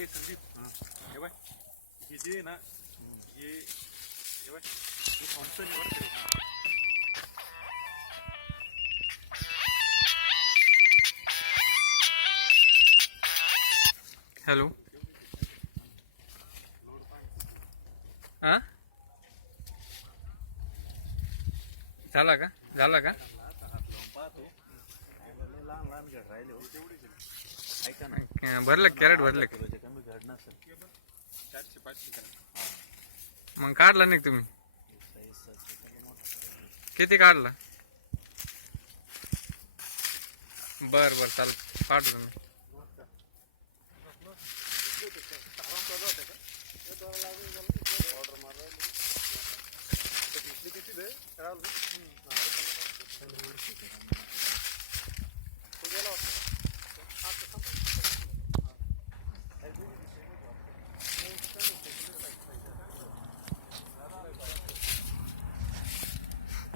हे संदीप हे बाय हे जे ना हे बाय हे थॉम्सन हॅलो हां झाला का लहान लहान घर राहिले ऐका ना भरलं कॅरेट भरलं कमी घड नसेल 400-500 मग काढला नाही तुम्ही किती काढला बर बर चाल पाठवतो तुम्ही ऑर्डर मार